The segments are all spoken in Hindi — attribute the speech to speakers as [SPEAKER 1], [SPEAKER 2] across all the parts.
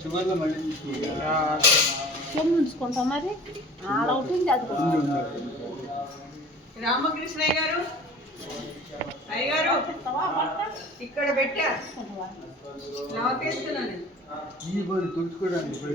[SPEAKER 1] చివరిలో మళ్ళీ
[SPEAKER 2] ఉంచుకుంటాం మరి?
[SPEAKER 1] ఆడవుతుంది అది
[SPEAKER 3] రామకృష్ణయ్య గారు అయ్యారు ఇక్కడ
[SPEAKER 4] పెట్టా.
[SPEAKER 3] నవకేస్తున్నాను
[SPEAKER 1] ఈ బోరు తుడుచుకోవడానికి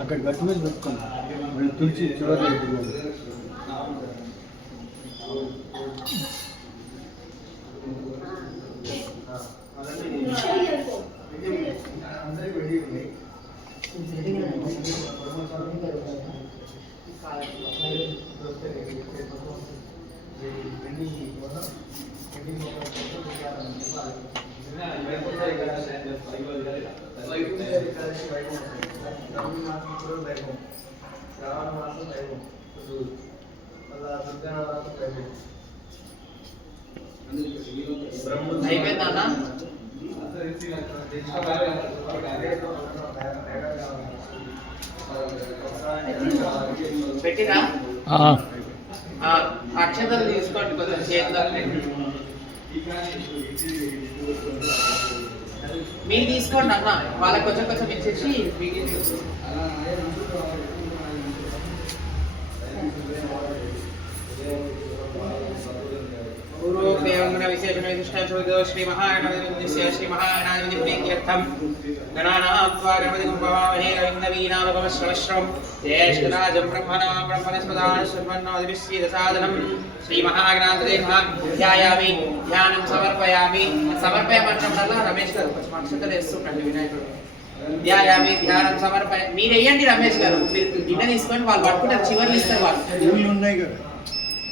[SPEAKER 1] అక్కడ గట్టి మీద పెట్టుకోండి.
[SPEAKER 5] తులసి
[SPEAKER 1] చివరి
[SPEAKER 6] పది, పదిహేను నిమిషాలు.
[SPEAKER 5] ఎవరు రారు.
[SPEAKER 6] అక్కడ గట్టి మీద పెట్టుకోండి మళ్ళీ తుడిచి చివరిలో పెట్టుకోండి
[SPEAKER 5] అయిపోయిందన్నా
[SPEAKER 6] పెట్టిరా
[SPEAKER 7] ఆ,
[SPEAKER 8] అక్షతలు తీసుకోండి కొంచెం చేద్దాం
[SPEAKER 6] మీరు తీసుకోండి అన్న వాళ్ళకి కొంచెం కొంచెం ఇచ్చేసి మీకు
[SPEAKER 8] పూర్వోపయోగన విశేషణ విశిష్ట శ్రీ మహాగణపతిస్య శ్రీ మహాగణాధిపతి జ్యేష్ఠరాజం బ్రహ్మణా బ్రహ్మణస్పదాన ధ్యానం సమర్పయామి సమర్పయమంటున్నప్పుడల్లా రమేష్ గారు. కొంచెం అక్షతలు వేస్తుంటండి వినాయకుడు.
[SPEAKER 6] ధ్యాయామి ధ్యానం
[SPEAKER 8] సమర్పయ మీరు వేయండి రమేష్ గారు. మీరు గిన్నె తీసుకొని వాళ్ళు పట్టుకుంటారు చివర్లు ఇస్తారు వాళ్ళు.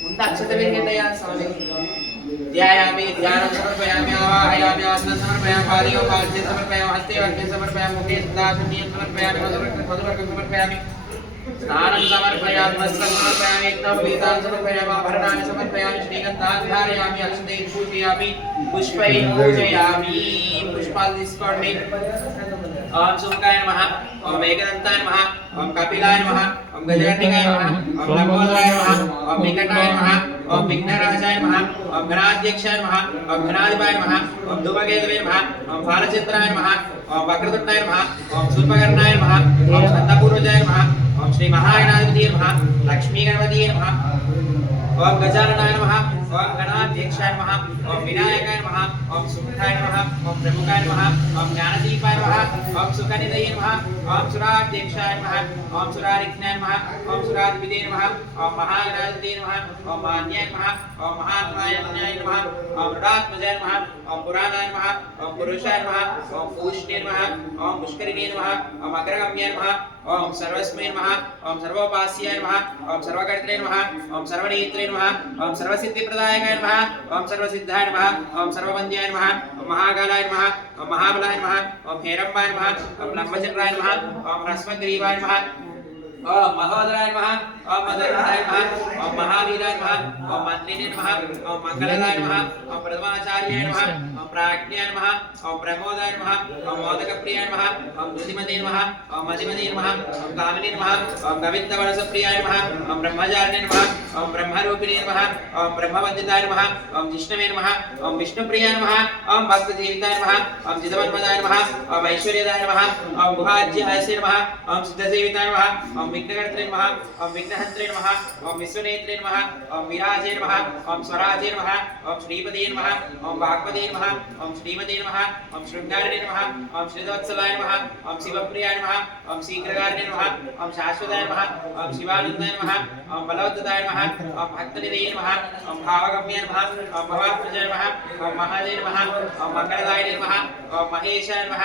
[SPEAKER 8] ముందు అక్షత వేయండియా స్వామి. ध्यायामि ध्यानं समर्पयामि आवाहयामि आसनं समर्पयामि पादयो पाद्यं समर्पयामि हस्ते वर्गं समर्पयामि मुखे तदाशुन्यं समर्पयामि मधुवर्गं समर्पयामि स्नानं समर्पयामि वस्त्रं समर्पयामि एकं समर्पयामि आभरणानि समर्पयामि श्रीगन्धान् धारयामि अक्षतैः पूजयामि पुष्पैः पूजयामि पुष्पादि स्मरणे ओम सुमकाय नमः ओम एकदंताय नमः ओम कपिलाय नमः ओम गजाननाय नमः ओम लंबोदराय नमः ओम निकटाय नमः ओम विघ्नराजाय नमः ओम घनाध्यक्षाय नमः और घनाधिपाय नमः ओम धूमकेतवे नमः ओम फालचित्राय नमः और वक्रतुंडाय नमः ओम शूर्पकर्णाय नमः ओम स्कंदपूर्वजाय नमः और श्री महागणाधिपतये नमः लक्ष्मी गणपतये नमः
[SPEAKER 6] ओम गजाननाय नमः
[SPEAKER 8] ओम गणाध्यक्षाय नमः ओम विनायकाय नमः ओम सुखाय नमः ओम प्रमुखाय नमः ओम ज्ञानदीपाय नमः ओम सुखनिधये नमः ओम सुराध्यक्षाय नमः ओम सुरारिघ्नाय नमः ओम सुराधिपतये नमः ओम महागणाधिपतये नमः ओम मान्याय नमः ओम महात्माय नमः ओम रुडात्मजाय नमः ओम पुराणाय नमः ओम पुरुषाय नमः ओम पूष्णे नमः ओम पुष्करिणे नमः ओम अग्रगम्याय नमः ओम सर्वस्मै नमः ओम सर्वोपास्याय नमः ओम सर्वकर्त्रे नमः ओम सर्वनेत्रे नमः ओम सर्वसिद्धिप्रदायकाय नमः ओम सर्वसिद्धाय नमः ओम सर्ववंद्याय नमः ओम महाकालाय नमः ओम महाबलाय नमः ओम हेरम्बाय नमः ओम लम्बचक्राय नमः ओम ह्रस्वग्रीवाय नमः ओम महोदराय नमः ओम मदराय नमः ओम महावीराय नमः ओम मंत्रिने नमः ओम मंगलराय नमः ओम प्रथमाचार्याय नमः प्राज्ञाय नमः ओम प्रमोदाय नमः ओम मोदकप्रियाय नमः ओम दुधिमते नमः ओम मधिमते नमः ओम कामिने नमः ओम कवित्तवरसप्रियाय नमः ओम ब्रह्मचारिणे नमः ओम ब्रह्मरूपिणे नमः ओम ब्रह्मवन्दिताय नमः ओम जिष्णवे नमः ओम विष्णुप्रियाय नमः ओम भक्तजीविताय नमः ओम जितवन्मदाय नमः ओम ऐश्वर्यदाय नमः ओम गुहाज्याय नमः ओम सिद्धसेविताय नमः ओम विघ्नकर्त्रे नमः ओम विघ्नहन्त्रे नमः ओम विश्वनेत्रे नमः ओम विराजे नमः ओम स्वराजे नमः ओम श्रीपदे नमः ओम वाक्पदे नमः ओम श्रीमते नमः ओम श्रृंगारे नमः ओम श्रीदोत्सलाय नमः ओम शिवप्रियाय नमः ओम शीघ्रकारिणे नमः ओम शाश्वताय नमः ओम शिवानंदाय नमः ओम बलवत्ताय नमः ओम भक्तनिधये नमः ओम भावगम्य नमः ओम भवात्मजाय नमः ओम महादेव नमः ओम मंगलदाय नमः ओम महेशाय नमः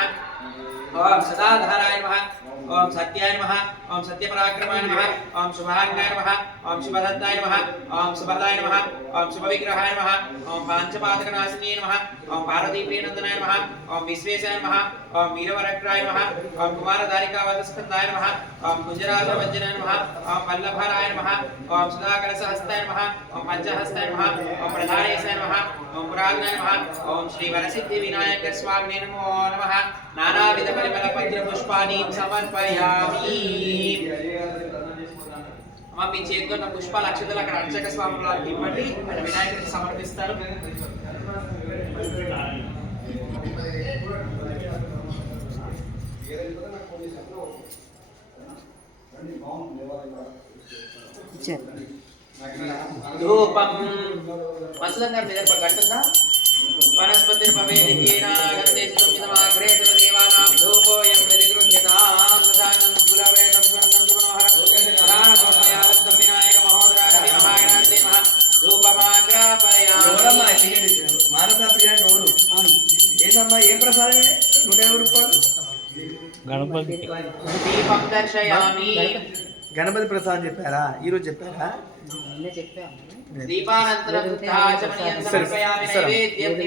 [SPEAKER 8] ओम सदाधाराय नमः
[SPEAKER 6] ओम
[SPEAKER 8] सत्याय नमः ओम सत्यपराक्रमाय नमः ओम शुभांगाय नमः ओम शुभदत्ताय नमः ओम शुभदाय नमः ओम शुभविग्रहाय नमः ओम पांचपादकनाशिने नमः ओम पार्वतीप्रियनन्दनाय नमः ओम विश्वेशाय नमः ओम वीरवरक्राय नमः ओम कुमारधारिकावतस्कन्दाय नमः ओम कुञ्जराजवज्जनाय नमः ओम वल्लभराय नमः ओम सुधाकलशहस्ताय नमः ओम पञ्चहस्ताय नमः ओम प्रधानेशाय नमः ओम पुराग्नाय नमः ओम श्रीवरसिद्धिविनायक स्वामिने नमो नमः నానావిధ పరిమళ పత్ర పుష్పాన్ని సమర్పయామి. అమ్మ మీ చేతిలో ఉన్న పుష్పాలు అక్షతలు అక్కడ అర్చక స్వామి ఇవ్వండి. అక్కడ వినాయకుడికి సమర్పిస్తారు. వసంత గంటుందా వనస్పతి భవేది హీనాగంధేశ్వరం ఇదమాగ్రేతులు
[SPEAKER 6] ఏ ప్రసాదం ఇది? నూట యాభై రూపాయలు.
[SPEAKER 8] దీపం దర్శయామి
[SPEAKER 6] గణపతి ప్రసాదం చెప్పారా? ఈ రోజు చెప్పారా?
[SPEAKER 8] దీపానంతరం దుగ్ధాచమనీయం సమర్పయామి నైవేద్యం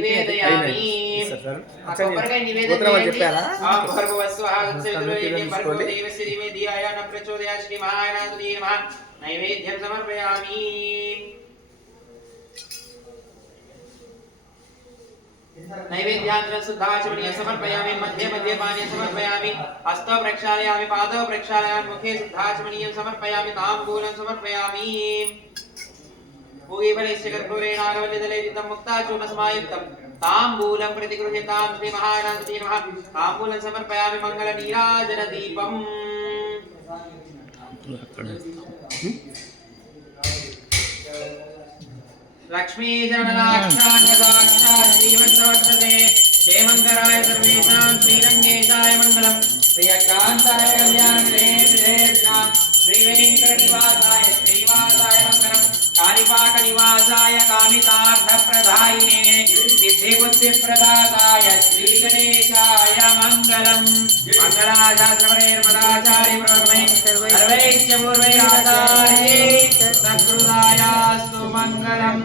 [SPEAKER 6] नैवेद्यान्तरं
[SPEAKER 8] शुद्धाचमनीय समर्पयामि मध्ये मध्ये समर्पयामि हस्तौ प्रक्षालयामि, पादौ प्रक्षालयामि, मुखे शुद्धाचमनीयं समर्पयामि, ताम्बूलं समर्पयामि। पूगीफलस्य कर्पूरेणागवल्यदलेरितं मुक्ताचूर्णसमायुक्तं ताम्बूलं प्रतिगृह्यतां श्रीमहागणाधिपतये नमः ताम्बूलं समर्पयामि, मङ्गलनीराजनदीपम्। లక్ష్మీజనలాక్షాంగదాక్షాజీవత్సవర్తతే హేమంకరాయ సర్వేషాం శ్రీరంగేశాయ మంగళం. శ్రీయకాంతాయ కళ్యాణే శ్రీరేషాం శ్రీవేంకటనివాసాయ శ్రీవాసాయ మంగళం. కాళిపాక నివాసాయ కామితార్థప్రదాయినే సిద్ధిబుద్ధిప్రదాతాయ శ్రీగణేశాయ మంగళం. మంగళాశాస్త్రపరేర్మదాచార్య ప్రవర్మే
[SPEAKER 9] సర్వైశ్చ
[SPEAKER 8] పూర్వైరాచార్యే సకృదాయాస్తు మంగళం.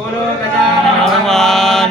[SPEAKER 8] ভগবান